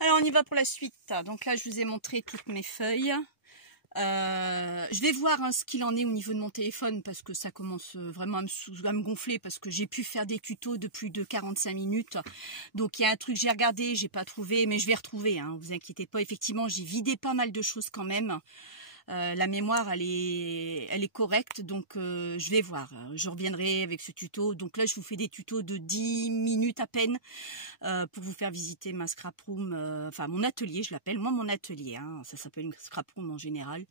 Alors on y va pour la suite. Donc là je vous ai montré toutes mes feuilles. Je vais voir ce qu'il en est au niveau de mon téléphone parce que ça commence vraiment à me gonfler parce que j'ai pu faire des tutos de plus de 45 minutes. Donc il y a un truc que j'ai regardé, j'ai pas trouvé, mais je vais retrouver, hein, vous inquiétez pas. Effectivement, j'ai vidé pas mal de choses quand même. La mémoire elle est correcte, donc je vais voir, je reviendrai avec ce tuto. Donc là je vous fais des tutos de 10 minutes à peine pour vous faire visiter ma scrap room, enfin mon atelier, je l'appelle moi mon atelier, hein. Ça s'appelle une scrap room en général,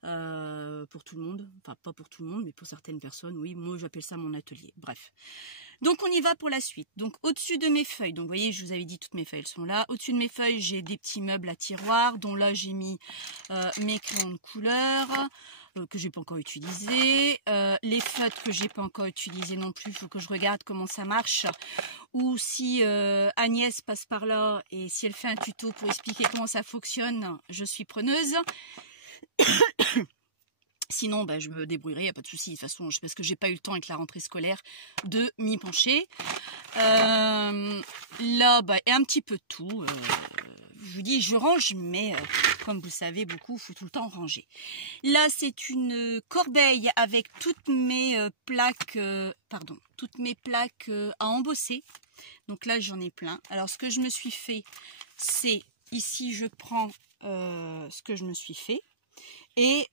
pour tout le monde, enfin pas pour tout le monde mais pour certaines personnes, oui, moi j'appelle ça mon atelier. Bref, donc on y va pour la suite. Donc au-dessus de mes feuilles, donc vous voyez je vous avais dit toutes mes feuilles elles sont là. Au-dessus de mes feuilles j'ai des petits meubles à tiroirs dont là j'ai mis mes crayons de couleur que j'ai pas encore utilisé, les feutres que j'ai pas encore utilisé non plus. Il faut que je regarde comment ça marche, ou si Agnès passe par là et si elle fait un tuto pour expliquer comment ça fonctionne, je suis preneuse. Sinon, je me débrouillerai, il n'y a pas de souci. De toute façon, parce que j'ai pas eu le temps avec la rentrée scolaire de m'y pencher. Là, et un petit peu de tout. Je vous dis, je range, mais comme vous savez, beaucoup, il faut tout le temps ranger. Là, c'est une corbeille avec toutes mes plaques, à embosser. Donc là, j'en ai plein. Alors, ce que je me suis fait, c'est ici, je prends ce que je me suis fait. Et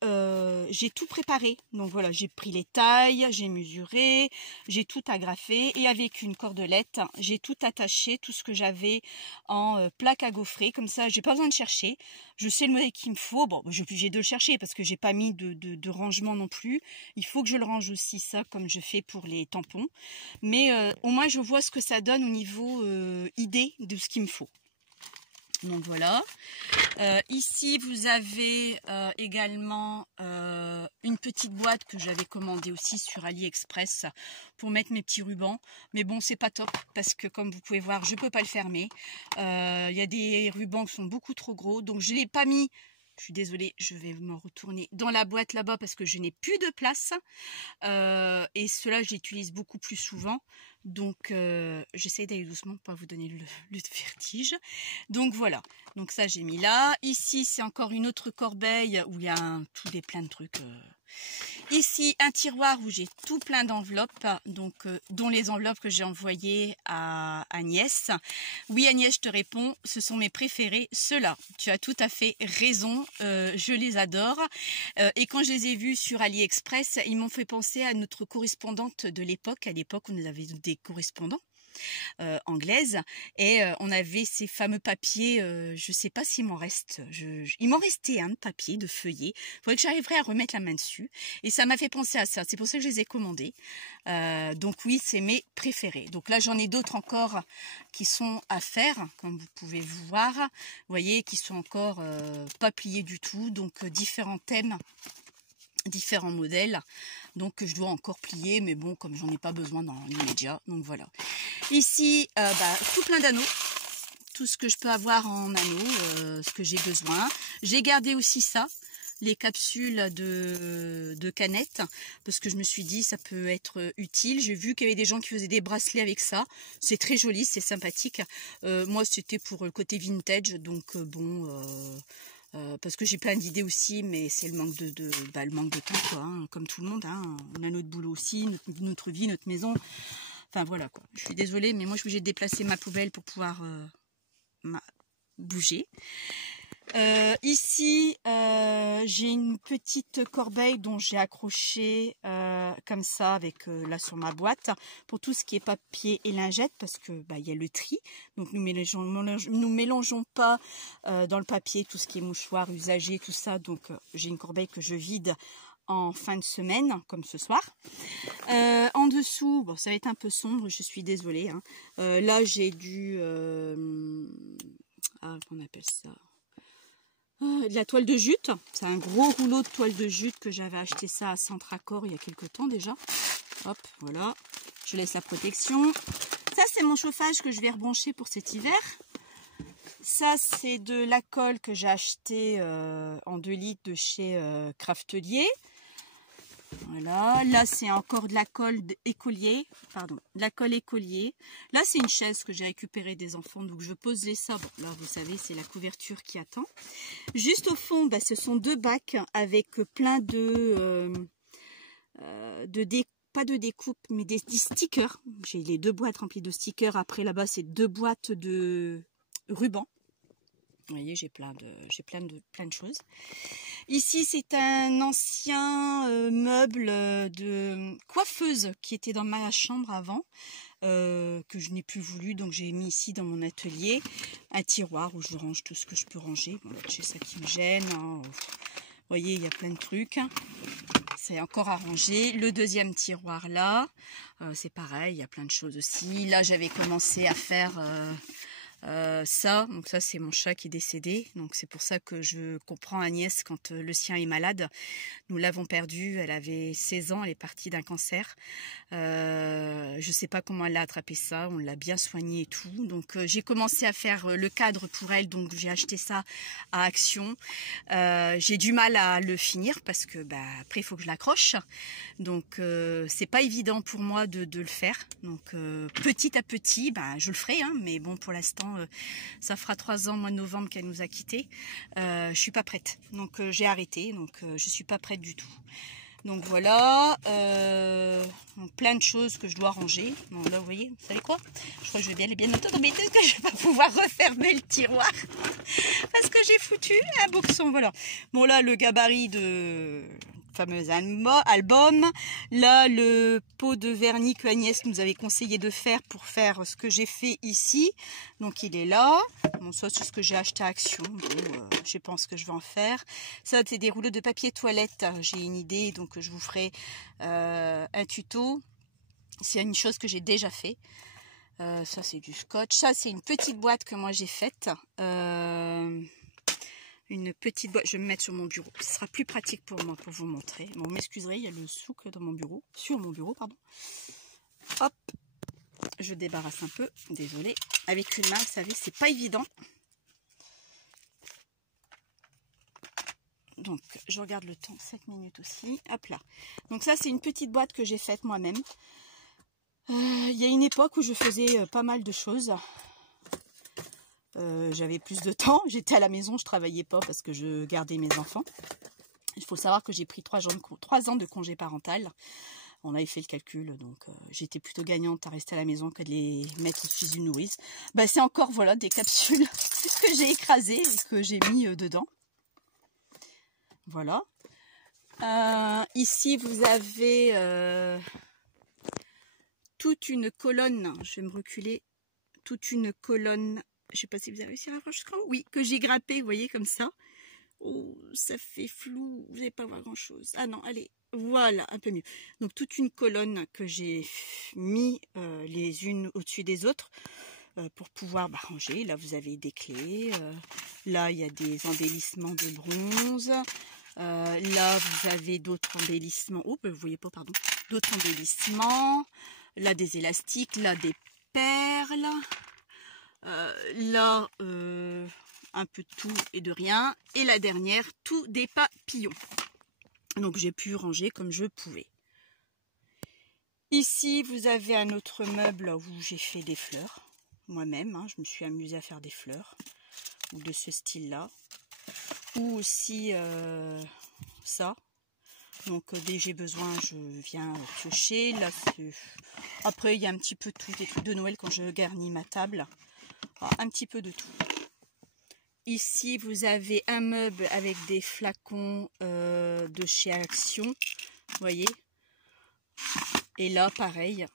j'ai tout préparé, donc voilà, j'ai pris les tailles, j'ai mesuré, j'ai tout agrafé et avec une cordelette j'ai tout attaché, tout ce que j'avais en plaque à gaufrer. Comme ça j'ai pas besoin de chercher, je sais le modèle qu'il me faut. Bon, je suis obligée de le chercher parce que j'ai pas mis de rangement non plus. Il faut que je le range aussi, ça, comme je fais pour les tampons, mais au moins je vois ce que ça donne au niveau idée de ce qu'il me faut. Donc voilà, ici vous avez également une petite boîte que j'avais commandée aussi sur AliExpress pour mettre mes petits rubans, mais bon c'est pas top parce que comme vous pouvez voir je peux pas le fermer. Il y a des rubans qui sont beaucoup trop gros, donc je l'ai pas mis. Je suis désolée, je vais me retourner dans la boîte là-bas parce que je n'ai plus de place. Et cela, je l'utilise beaucoup plus souvent. Donc, j'essaie d'aller doucement pour pas vous donner le vertige. Donc, voilà. Donc, ça, j'ai mis là. Ici, c'est encore une autre corbeille où il y a plein de trucs. Ici, un tiroir où j'ai tout plein d'enveloppes, donc dont les enveloppes que j'ai envoyées à Agnès. Oui, Agnès, je te réponds, ce sont mes préférés, ceux-là. Tu as tout à fait raison, je les adore. Et quand je les ai vus sur AliExpress, ils m'ont fait penser à notre correspondante de l'époque. À l'époque, où nous avions des correspondants. Anglaise, et on avait ces fameux papiers, je sais pas s'il m'en reste, il m'en restait un de papier, de feuillet. Il faudrait que j'arriverais à remettre la main dessus, et ça m'a fait penser à ça, c'est pour ça que je les ai commandés. Donc oui, c'est mes préférés. Donc là j'en ai d'autres encore qui sont à faire, comme vous pouvez voir, vous voyez, qui sont encore pas pliés du tout, donc différents thèmes, différents modèles, donc je dois encore plier, mais bon, comme j'en ai pas besoin dans l'immédiat, donc voilà. Ici, tout plein d'anneaux, tout ce que je peux avoir en anneaux, ce que j'ai besoin. J'ai gardé aussi ça, les capsules de canettes, parce que je me suis dit ça peut être utile. J'ai vu qu'il y avait des gens qui faisaient des bracelets avec ça, c'est très joli, c'est sympathique. Moi c'était pour le côté vintage, donc parce que j'ai plein d'idées aussi, mais c'est le manque le manque de temps, quoi, hein, comme tout le monde, hein. On a notre boulot aussi, notre vie, notre maison. Enfin voilà quoi. Je suis désolée, mais moi je suis obligée de déplacer ma poubelle pour pouvoir bouger. Ici, j'ai une petite corbeille dont j'ai accroché comme ça avec là sur ma boîte pour tout ce qui est papier et lingettes, parce que il y a le tri. Donc nous mélangeons pas dans le papier tout ce qui est mouchoir usagé, tout ça. Donc j'ai une corbeille que je vide en fin de semaine, comme ce soir. En dessous, bon, ça va être un peu sombre, je suis désolée, hein. Là, j'ai qu'on appelle ça, de la toile de jute. C'est un gros rouleau de toile de jute que j'avais acheté ça à Centracor il y a quelques temps déjà. Hop, voilà. Je laisse la protection. Ça, c'est mon chauffage que je vais rebrancher pour cet hiver. Ça, c'est de la colle que j'ai acheté en 2 litres de chez Craftelier. Voilà, là c'est encore de la colle écolier, pardon, de la colle écolier. Là c'est une chaise que j'ai récupérée des enfants, donc je pose les ça. Bon, là vous savez c'est la couverture qui attend. Juste au fond, bah, ce sont 2 bacs avec plein de pas de découpe, mais des stickers. J'ai les 2 boîtes remplies de stickers. Après là-bas c'est 2 boîtes de ruban. Vous voyez, j'ai plein de choses. Ici, c'est un ancien meuble de coiffeuse qui était dans ma chambre avant, que je n'ai plus voulu. Donc, j'ai mis ici dans mon atelier un tiroir où je range tout ce que je peux ranger. Bon, c'est ça qui me gêne. Hein. Vous voyez, il y a plein de trucs. C'est encore à ranger. Le deuxième tiroir là, c'est pareil, il y a plein de choses aussi. Là, j'avais commencé à faire... ça, donc ça c'est mon chat qui est décédé, donc c'est pour ça que je comprends Agnès quand le sien est malade. Nous l'avons perdue, elle avait 16 ans, elle est partie d'un cancer. Je sais pas comment elle a attrapé ça, on l'a bien soigné et tout. Donc j'ai commencé à faire le cadre pour elle, donc j'ai acheté ça à Action. J'ai du mal à le finir parce que bah, après il faut que je l'accroche. Donc c'est pas évident pour moi de le faire. Donc petit à petit, bah, je le ferai, hein, mais bon pour l'instant ça fera 3 ans, mois de novembre qu'elle nous a quittés. Je suis pas prête, donc j'ai arrêté, donc je suis pas prête du tout. Donc voilà, donc plein de choses que je dois ranger. Bon là vous voyez, vous savez quoi? Je crois que je vais bien m'embêter parce que je vais pas pouvoir refermer le tiroir parce que j'ai foutu un boxon. Voilà. Bon là le gabarit de fameux album. Là le pot de vernis que Agnès nous avait conseillé de faire pour faire ce que j'ai fait ici. Donc il est là. Bon ça c'est ce que j'ai acheté à Action. Bon, je pense que je vais en faire. Ça c'est des rouleaux de papier toilette. J'ai une idée donc je vous ferai un tuto. C'est une chose que j'ai déjà fait. Ça c'est du scotch. Ça c'est une petite boîte que moi j'ai faite. Une petite boîte, je vais me mettre sur mon bureau. Ce sera plus pratique pour moi pour vous montrer. Bon, vous m'excuserez, il y a le souk dans mon bureau, sur mon bureau, pardon. Hop, je débarrasse un peu. Désolée. Avec une main, vous savez, c'est pas évident. Donc, je regarde le temps, 7 minutes aussi. Hop là. Donc ça, c'est une petite boîte que j'ai faite moi-même. Il y a une époque où je faisais pas mal de choses. J'avais plus de temps, j'étais à la maison, je travaillais pas parce que je gardais mes enfants. Il faut savoir que j'ai pris 3 ans de congé parental. On avait fait le calcul, donc j'étais plutôt gagnante à rester à la maison que de les mettre sous une nourrice. Bah, c'est encore voilà des capsules que j'ai écrasées et que j'ai mis dedans. Voilà. Ici vous avez toute une colonne, je vais me reculer, toute une colonne. Je ne sais pas si vous avez réussi à rapprocher. Oui, que j'ai grappé, vous voyez, comme ça. Oh, ça fait flou, vous n'allez pas voir grand-chose. Ah non, allez, voilà, un peu mieux. Donc, toute une colonne que j'ai mis les unes au-dessus des autres pour pouvoir ranger. Là, vous avez des clés. Là, il y a des embellissements de bronze. Là, vous avez d'autres embellissements. Oh, vous voyez pas, pardon. D'autres embellissements. Là, des élastiques. Là, des perles. Là, un peu de tout et de rien. Et la dernière, tout des papillons. Donc, j'ai pu ranger comme je pouvais. Ici, vous avez un autre meuble où j'ai fait des fleurs. Moi-même, hein, je me suis amusée à faire des fleurs. Ou de ce style-là. Ou aussi ça. Donc, dès que j'ai besoin, je viens piocher. Là, après, il y a un petit peu tout, des trucs de Noël quand je garnis ma table. Un petit peu de tout. Ici, vous avez un meuble avec des flacons de chez Action. Vous voyez. Et là, pareil.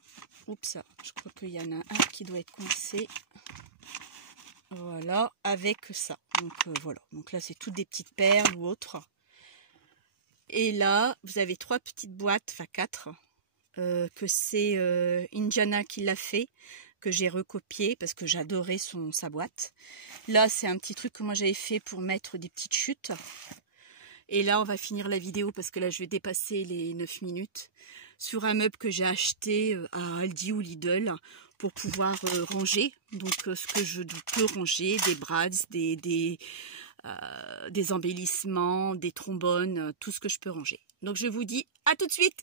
Oups, je crois qu'il y en a un qui doit être coincé. Voilà, avec ça. Donc, voilà. Donc là, c'est toutes des petites perles ou autres. Et là, vous avez 3 petites boîtes, enfin 4, que c'est Indiana qui l'a fait, que j'ai recopié parce que j'adorais sa boîte. Là, c'est un petit truc que moi j'avais fait pour mettre des petites chutes. Et là, on va finir la vidéo parce que là, je vais dépasser les 9 minutes sur un meuble que j'ai acheté à Aldi ou Lidl pour pouvoir ranger. Donc, ce que je peux ranger, des brads, des des embellissements, des trombones, tout ce que je peux ranger. Donc je vous dis à tout de suite.